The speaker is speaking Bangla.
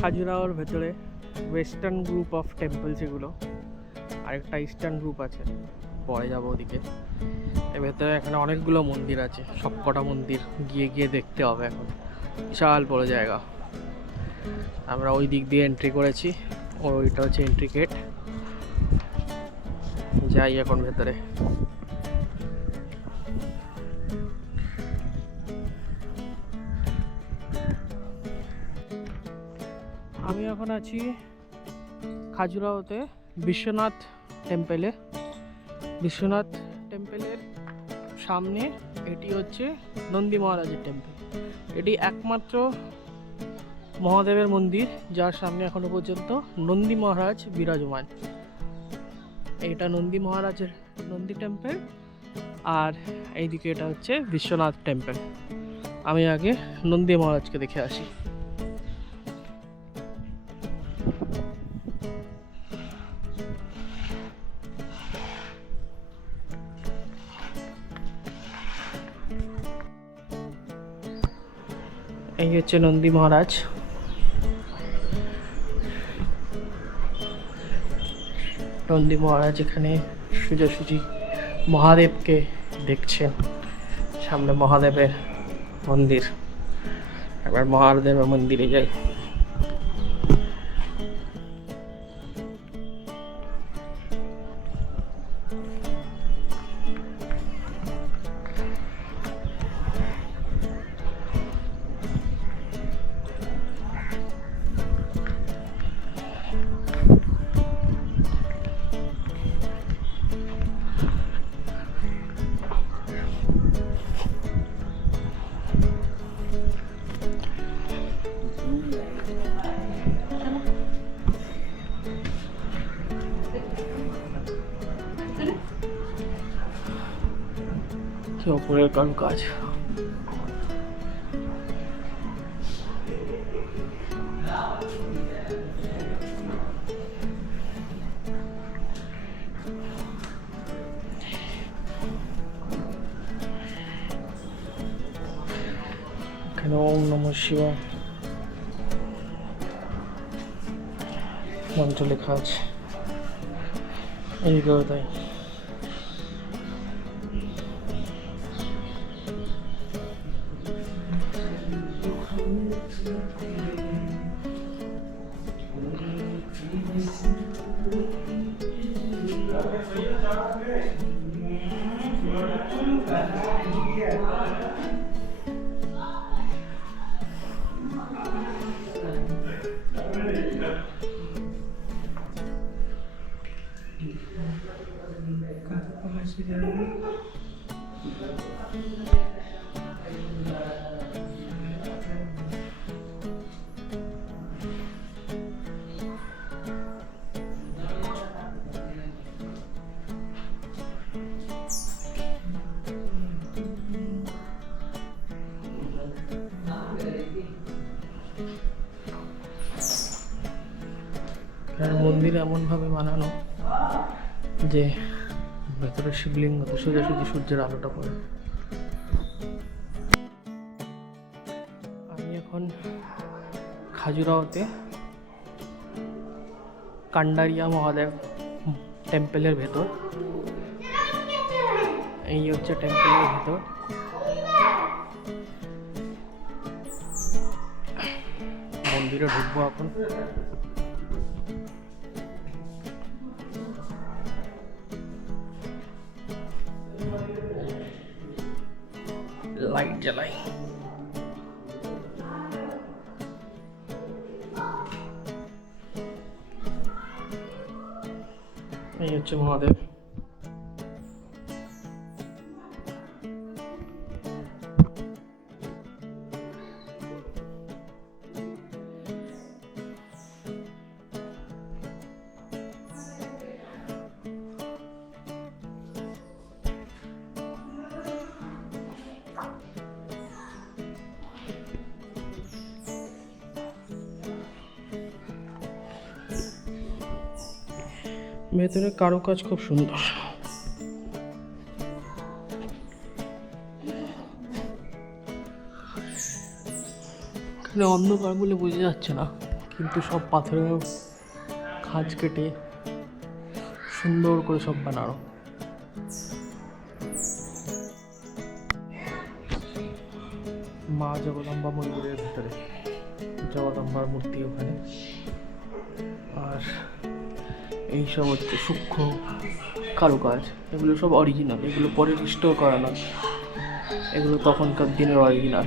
খাজুরাহোর ভেতরে ওয়েস্টার্ন গ্রুপ অফ টেম্পলস এগুলো, আরেকটা ইস্টার্ন গ্রুপ আছে, পরে যাবো ওদিকে। এর ভেতরে এখানে অনেকগুলো মন্দির আছে, সব কটা মন্দির গিয়ে গিয়ে দেখতে হবে। এখন বিশাল বড় জায়গা। আমরা ওই দিক দিয়ে এন্ট্রি করেছি, ওইটা হচ্ছে এন্ট্রি গেট। যাই এখন ভেতরে। আমি এখন আছি খাজুরাহোতে বিশ্বনাথ টেম্পেলে। বিশ্বনাথ টেম্পেলের সামনে এটি হচ্ছে নন্দী মহারাজের টেম্পল। এটি একমাত্র মহাদেবের মন্দির যার সামনে এখনো পর্যন্ত নন্দী মহারাজ বিরাজমান। এটা নন্দী মহারাজের নন্দী টেম্পল, আর এইদিকে এটা হচ্ছে বিশ্বনাথ টেম্পল। আমি আগে নন্দী মহারাজকে দেখে আসি। এই হচ্ছে নন্দী মহারাজ। নন্দী মহারাজ এখানে সোজাসুজি মহাদেবকে দেখছেন। সামনে মহাদেবের মন্দির। এবার মহাদেবের মন্দিরে যাই। ওপরের কারুকাজ। এখানে ওম নমঃ শিবায় মন্ত্র লেখা আছে। এইদিকেও তাই। মন্দির এমনভাবে বানানো যে ভেতরে শিবলিঙ্গতে সোজাসুজি সূর্যের আলোটা পড়ে। আমি এখন খাজুরাহোতে কান্ডারিয়া মহাদেব টেম্পলের ভেতর। এই হচ্ছে টেম্পলের ভেতর। মন্দিরে ঢুকবো এখন। লাইট জ্বালাই। এই হচ্ছে মহাদেব। ভেতরে কারুকাজ খুব সুন্দর। এখানে অন্ধকার বলে বোঝা যাচ্ছে না কিন্তু সব পাথরের খাঁজ কেটে সুন্দর করে সব বানানো। মা জগদম্বা মন্দিরের ভিতরে জগদম্বার মূর্তি ওখানে। আর এইসব হচ্ছে সূক্ষ্ম কারুকাজ, এগুলো সব অরিজিনাল, এগুলো পরে রিস্টোর করা না, এগুলো তখনকার দিনের অরিজিনাল।